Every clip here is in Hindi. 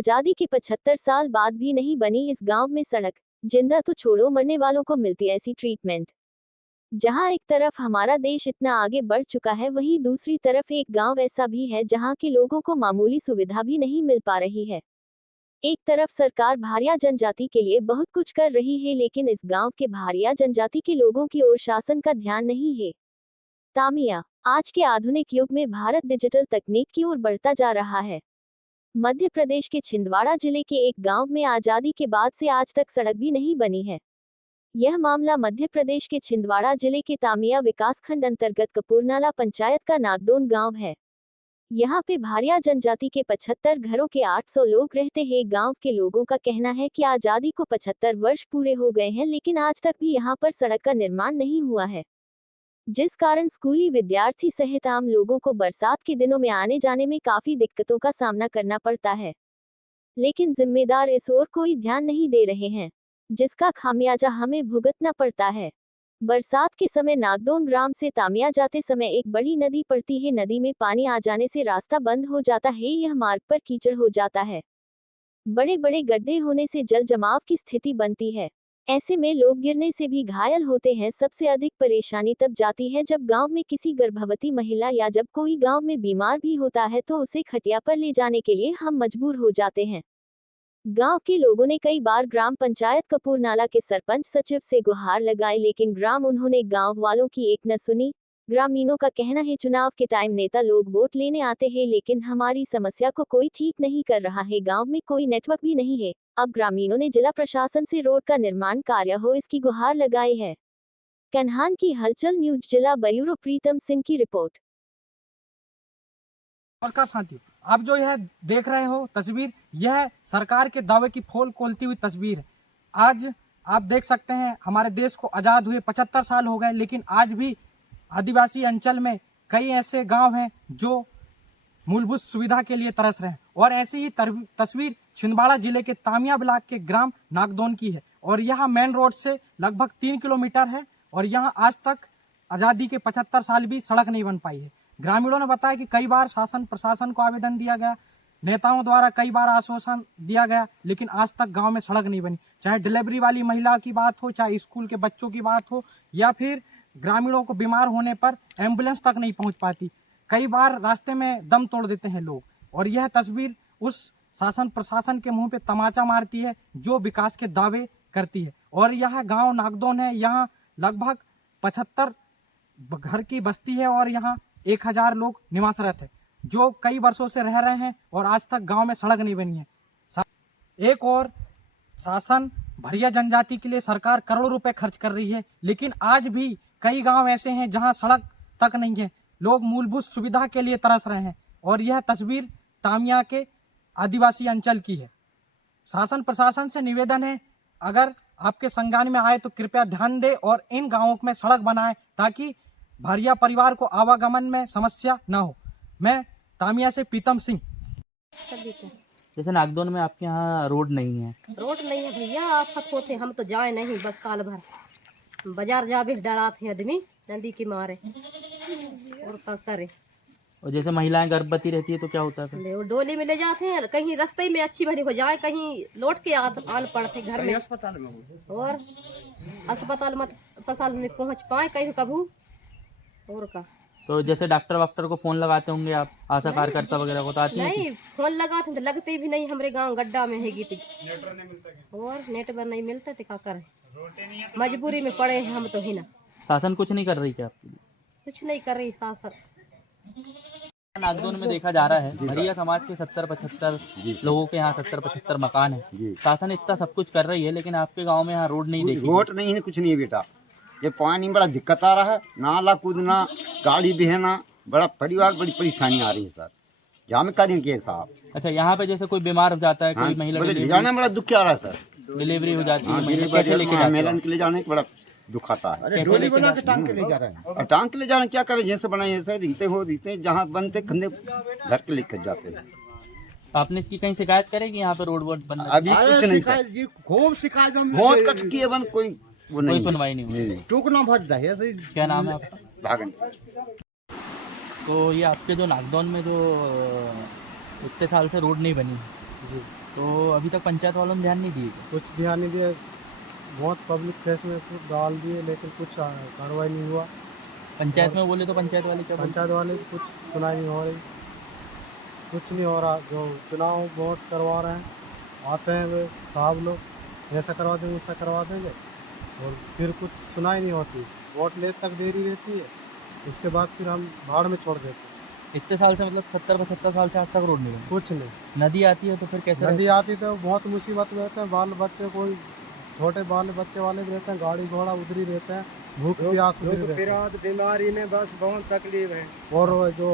आजादी के 75 साल बाद भी नहीं बनी इस गांव में सड़क। जिंदा तो छोड़ो, मरने वालों को मिलती ऐसी ट्रीटमेंट। जहां एक तरफ हमारा देश इतना आगे बढ़ चुका है, वहीं दूसरी तरफ एक गांव ऐसा भी है जहां के लोगों को मामूली सुविधा भी नहीं मिल पा रही है। एक तरफ सरकार भारिया जनजाति के लिए बहुत कुछ कर रही है, लेकिन इस गांव के भारिया जनजाति के लोगों की ओर शासन का ध्यान नहीं है। तामिया। आज के आधुनिक युग में भारत डिजिटल तकनीक की ओर बढ़ता जा रहा है। मध्य प्रदेश के छिंदवाड़ा जिले के एक गांव में आजादी के बाद से आज तक सड़क भी नहीं बनी है। यह मामला मध्य प्रदेश के छिंदवाड़ा जिले के तामिया विकासखंड अंतर्गत कपूरनाला पंचायत का नागदोन गांव है। यहाँ पे भारिया जनजाति के 75 घरों के 800 लोग रहते हैं। गांव के लोगों का कहना है कि आजादी को 75 वर्ष पूरे हो गए हैं, लेकिन आज तक भी यहाँ पर सड़क का निर्माण नहीं हुआ है, जिस कारण स्कूली विद्यार्थी सहित आम लोगों को बरसात के दिनों में आने जाने में काफी दिक्कतों का सामना करना पड़ता है। लेकिन जिम्मेदार इस ओर कोई ध्यान नहीं दे रहे हैं, जिसका खामियाजा हमें भुगतना पड़ता है। बरसात के समय नागदोन ग्राम से तामिया जाते समय एक बड़ी नदी पड़ती है। नदी में पानी आ जाने से रास्ता बंद हो जाता है। यह मार्ग पर कीचड़ हो जाता है। बड़े बड़े गड्ढे होने से जल जमाव की स्थिति बनती है। ऐसे में लोग गिरने से भी घायल होते हैं। सबसे अधिक परेशानी तब जाती है जब गांव में किसी गर्भवती महिला या जब कोई गांव में बीमार भी होता है तो उसे खटिया पर ले जाने के लिए हम मजबूर हो जाते हैं। गांव के लोगों ने कई बार ग्राम पंचायत कपूरनाला के सरपंच सचिव से गुहार लगाई, लेकिन उन्होंने गांव वालों की एक न सुनी। ग्रामीणों का कहना है चुनाव के टाइम नेता लोग वोट लेने आते हैं, लेकिन हमारी समस्या को कोई ठीक नहीं कर रहा है। गांव में कोई नेटवर्क भी नहीं है। अब ग्रामीणों ने जिला प्रशासन से रोड का निर्माण कार्य हो इसकी गुहार लगाई है। कन्हान की हलचल न्यूज जिला ब्यूरो प्रीतम सिंह की रिपोर्ट। नमस्कार साथियों, आप जो यह देख रहे हो तस्वीर, यह सरकार के दावे की पोल खोलती हुई तस्वीर है। आज आप देख सकते हैं हमारे देश को आजाद हुए 75 साल हो गए, लेकिन आज भी आदिवासी अंचल में कई ऐसे गांव हैं जो मूलभूत सुविधा के लिए तरस रहे हैं। और ऐसी ही तस्वीर छिंदवाड़ा जिले के तामिया ब्लॉक के ग्राम नागदोन की है। और यहाँ मेन रोड से लगभग 3 किलोमीटर है और यहाँ आज तक आजादी के 75 साल भी सड़क नहीं बन पाई है। ग्रामीणों ने बताया कि कई बार शासन प्रशासन को आवेदन दिया गया, नेताओं द्वारा कई बार आश्वासन दिया गया, लेकिन आज तक गांव में सड़क नहीं बनी। चाहे डिलीवरी वाली महिला की बात हो, चाहे स्कूल के बच्चों की बात हो, या फिर ग्रामीणों को बीमार होने पर एम्बुलेंस तक नहीं पहुंच पाती। कई बार रास्ते में दम तोड़ देते हैं लोग। और यह तस्वीर उस शासन प्रशासन के मुंह पे तमाचा मारती है जो विकास के दावे करती है। और यह गांव नागदोन है, यहाँ लगभग 75 घर की बस्ती है और यहाँ 1000 लोग निवासरत है जो कई वर्षों से रह रहे हैं और आज तक गांव में सड़क नहीं बनी है। एक और शासन भारिया जनजाति के लिए सरकार करोड़ों रुपए खर्च कर रही है, लेकिन आज भी कई गांव ऐसे हैं जहां सड़क तक नहीं है। लोग मूलभूत सुविधा के लिए तरस रहे हैं। और यह तस्वीर तामिया के आदिवासी अंचल की है। शासन प्रशासन से निवेदन है, अगर आपके संज्ञान में आए तो कृपया ध्यान दे और इन गांवों में सड़क बनाए ताकि भारिया परिवार को आवागमन में समस्या न हो। मैं तामिया से प्रीतम सिंह। जैसे नागदोन में आपके यहाँ रोड नहीं है। रोड नहीं है भैया, आफत होते हम तो जाए नहीं, बस काल भर बाजार जाबे डरात है आदमी नदी के मारे, और क्या करे। और जैसे महिलाएं गर्भवती रहती है तो क्या होता है फिर? वो डोली में ले जाते हैं, कहीं रास्ते में अच्छी भरी हो जाए, कहीं लौट के आन पड़ते घर में, और अस्पताल में पहुंच पाए कहीं कभू। और का तो जैसे डॉक्टर वाक्टर को फोन लगाते होंगे आप, आशा कार्यकर्ता वगैरह को, तो आती है? नहीं, फोन लगाते तो लगते भी नहीं। हमारे गांव गड्ढा में है गीत और नेटवर्क नहीं मिलता तो क्या करें, मजबूरी में पड़े हैं हम तो ही ना। शासन कुछ नहीं कर रही क्या आपके लिए? कुछ नहीं कर रही शासन। नागदोन में देखा जा रहा है भारिया समाज के 70-75 लोगों के यहाँ 70-75 मकान है। शासन इतना सब कुछ कर रही है, लेकिन आपके गांव में यहाँ रोड नहीं देखी। रोड नहीं है, कुछ नहीं है बेटा। ये पानी बड़ा दिक्कत आ रहा है, नाला कूदना, गाड़ी बहना, बड़ा परिवार बड़ी परेशानी आ रही है सर। यहाँ में करें के साहब। अच्छा, यहाँ पे जैसे कोई बीमार हो जाता है, कोई महिला जाने में बड़ा दुख आ रहा है सर। डिलीवरी हो जाती है, मेलन के ले जाने का बड़ा दुख आता है। टांग के ले जा रहे हैं, क्या करें, जैसे बनाए सर, रीते जहाँ बनते खंदे घर के लेकर जाते हैं। आपने इसकी कहीं शिकायत करेगी यहाँ पे रोड वोड बनना? अभी कुछ नहीं सर, खूब शिकायत बहुत कच किए बन, कोई सुनवाई नहीं हुई। टूकना भट जाए। क्या नाम है आपका? भागन। तो ये आपके जो नागदौन में जो इतने साल से रोड नहीं बनी, तो अभी तक पंचायत वालों ने ध्यान नहीं दिए क्या? कुछ ध्यान नहीं दिया, बहुत पब्लिक केस में कुछ डाल दिए लेकिन कुछ कार्रवाई नहीं हुआ। पंचायत में बोले तो पंचायत वाले क्या बोलते? पंचायत वाले की कुछ सुनाई नहीं हो रही, कुछ नहीं हो रहा। जो चुनाव वोट करवा रहे हैं, आते हैं वे साहब लोग, ऐसा करवा देंगे वैसा करवा देंगे, और फिर कुछ सुनाई नहीं होती। वोट ले तक देरी रहती है, उसके बाद फिर हम भाड़ में छोड़ देते हैं। इतने साल से मतलब 70-75 साल से आज तक रोड नहीं बनी। कुछ नहीं, नदी आती है तो फिर कैसे नदी आती तो बहुत मुसीबत में रहते हैं। बाल बच्चे, कोई छोटे बाल बच्चे वाले भी रहते हैं, गाड़ी घोड़ा उधर ही रहते हैं, भूख प्यास उधर ही रहते हैं। बीमारी में बस बहुत तकलीफ है। और जो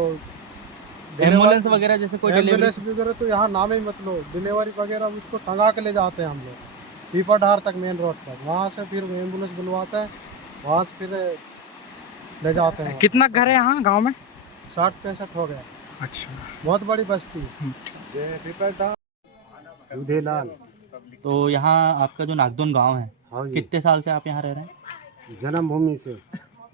एम्बुलेंस वगैरह जैसे कोई डिलीवरी? एम्बुलेंस वगैरह तो यहाँ नाम ही मत लो, डिलीवरी वगैरह उसको टंगा के ले जाते हैं हम लोग पीपा ढार तक मेन रोड पर, वहाँ से फिर एम्बुलेंस बुलवाते हैं, वहाँ से फिर ले जाते हैं। कितना घर है यहाँ गांव में? 60-65 हो गया। अच्छा, बहुत बड़ी बस्ती उधेलाल। तो यहाँ आपका जो नागदोन गांव है, हाँ जी, कितने साल से आप यहाँ रह रहे हैं? जन्मभूमि से।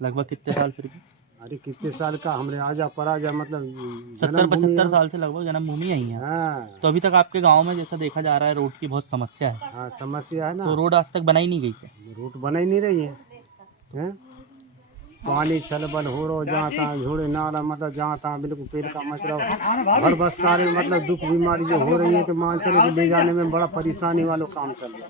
लगभग कितने साल फिर भी? अरे कितने साल का, हमने आजा पराजा मतलब 70-75 साल से लगभग जन्मभूमि यही है। हाँ तो अभी तक आपके गांव में जैसा देखा जा रहा है रोड की बहुत समस्या है, हाँ, समस्या है ना। तो रोड आज तक बनाई नहीं गई क्या? रूट बना ही नहीं रही है, हैं? पानी छलबल हो रहा जहाँ तहाँ, झोड़े नाला मतलब जहाँ तहाँ बिल्कुल पेड़ का मचरा, हर बस कार्य मतलब दुख बीमारी जो हो रही है, तो मान चलो कि ले जाने में बड़ा परेशानी वालों काम चल रहा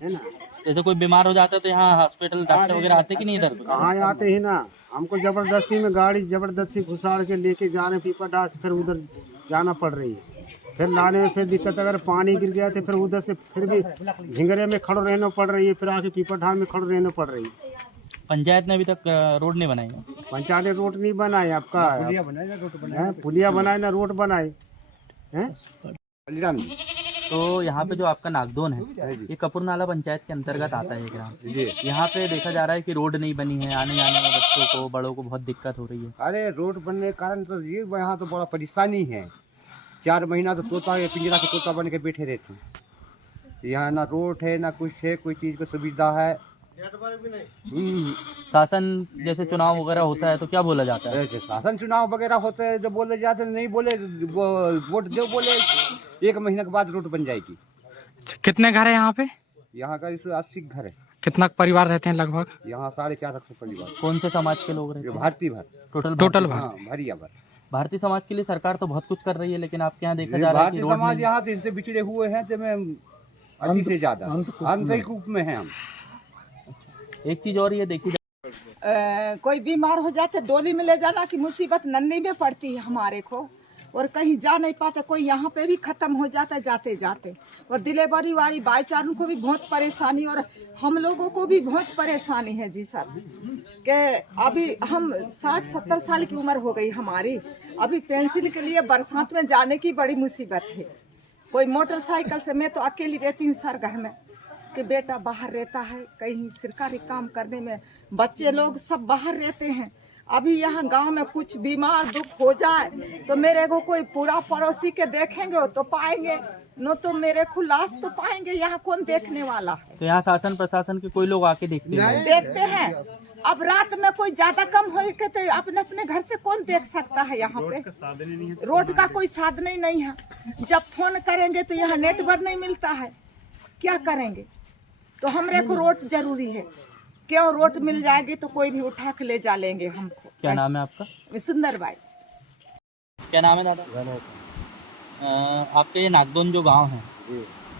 है ना। जैसे कोई बीमार हो जाता है तो यहाँ हॉस्पिटल डॉक्टर वगैरह आते कि नहीं इधर? कहाँ आते ही ना, हमको जबरदस्ती में गाड़ी जबरदस्ती घुसाड़ के लेके जा रहे पीपा डाल से, फिर उधर जाना पड़ रही है, फिर लाने में फिर दिक्कत। अगर पानी गिर गया तो फिर उधर से फिर भी झिंगरे में खड़ो रहना पड़ रही है, फिर आके पीपा ढाल में खड़ो रहना पड़ रही है। पंचायत ने अभी तक रोड नहीं बनाई है। पंचायत ने रोड नहीं बनाए, आपका पुलिया बनाए ना रोड बनाए हैं। बलिराम जी, तो यहाँ पे जो आपका नागदोन है, ये कपूरनाला पंचायत के अंतर्गत आता है ग्राम। यहाँ पे देखा जा रहा है कि रोड नहीं बनी है, आने जाने में बच्चों को बड़ों को बहुत दिक्कत हो रही है। अरे रोड बनने के कारण तो ये यहाँ तो बड़ा परेशानी है। 4 महीना तो तोता पिंजरा के तोता बन के बैठे रहते हैं। यहाँ ना रोड है ना कुछ है, कोई चीज़ की सुविधा है। शासन जैसे चुनाव वगैरह होता है तो क्या बोला जाता है? ऐसे शासन चुनाव वगैरह होते हैं, जब बोले जाते हैं, नहीं बोले वोट दो, बोले 1 महीने के बाद रोड बन जाएगी। कितने घर है यहाँ पे? यहाँ का 80 घर है। कितना परिवार रहते हैं लगभग? यहाँ 450 परिवार। कौन से समाज के लोग रहते हैं? भारतीय भर, टोटल हाँ, भरिया भर। भारतीय समाज के लिए सरकार तो बहुत कुछ कर रही है, लेकिन आपके यहाँ देखा जा रहा है कि भारतीय रोड समाज नहीं। यहाँ से इससे बिछड़े हुए हैं, तो मैं अति से ज्यादा आंतरिक रूप में है हम। एक चीज और ये देखी कोई बीमार हो जाते डोली में ले जाना की मुसीबत नंदी में पड़ती है हमारे को, और कहीं जा नहीं पाते। कोई यहाँ पे भी खत्म हो जाता है जाते जाते, और डिलीवरी वाली बाईचारों को भी बहुत परेशानी, और हम लोगों को भी बहुत परेशानी है जी सर। कि अभी हम 60-70 साल की उम्र हो गई हमारी, अभी पेंसिल के लिए बरसात में जाने की बड़ी मुसीबत है। कोई मोटरसाइकिल से, मैं तो अकेली रहती हूँ सर घर में, कि बेटा बाहर रहता है कहीं सरकारी काम करने में, बच्चे लोग सब बाहर रहते हैं। अभी यहाँ गांव में कुछ बीमार दुख हो जाए तो मेरे को कोई पूरा पड़ोसी के देखेंगे तो पाएंगे, न तो मेरे को लाश तो पाएंगे, यहाँ कौन देखने वाला है? तो यहाँ शासन प्रशासन के कोई लोग आके देखते हैं? देखते हैं। अब रात में कोई ज्यादा कम हो के तो अपने अपने घर से कौन देख सकता है? यहाँ पे रोड का कोई साधन ही नहीं है। जब फोन करेंगे तो यहाँ नेटवर्क नहीं मिलता है, क्या करेंगे? तो हमरे को रोड जरूरी है। क्यों रोड मिल जाएगी तो कोई भी उठा के ले जा लेंगे हमको। क्या नाम है आपका? सुंदर बाई। क्या नाम है दादा? आपके ये नागदोन जो गांव है,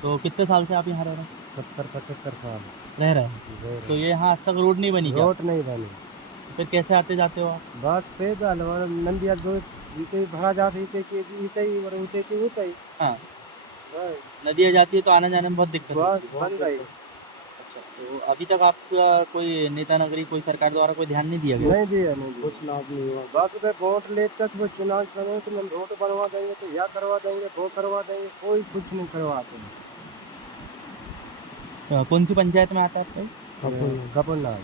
तो कितने साल से आप यहाँ रह रहे हैं? 70-75 साल रह रहे हैं। तो ये यहाँ आज तक रोड नहीं बनी क्या? रोड नहीं बनी, फिर कैसे आते जाते हो आप? बस पैदल और नंदिया दो इते भरा जाते इते हाँ, नदियाँ जाती है तो आने जाने में बहुत दिक्कत है। बस बंद है। तो अभी तक आपका कोई नेता नगरी कोई सरकार द्वारा कोई ध्यान नहीं दिया गया? नहीं दिया, नहीं कुछ लाभ नहीं हुआ। बस वे वोट ले तक वो चुनाव समय तो हम रोड बनवा देंगे, तो यह करवा देंगे, वो करवा देंगे, कोई कुछ नहीं करवाते। तो कौन सी पंचायत में आता है आपका? कपूरनाल।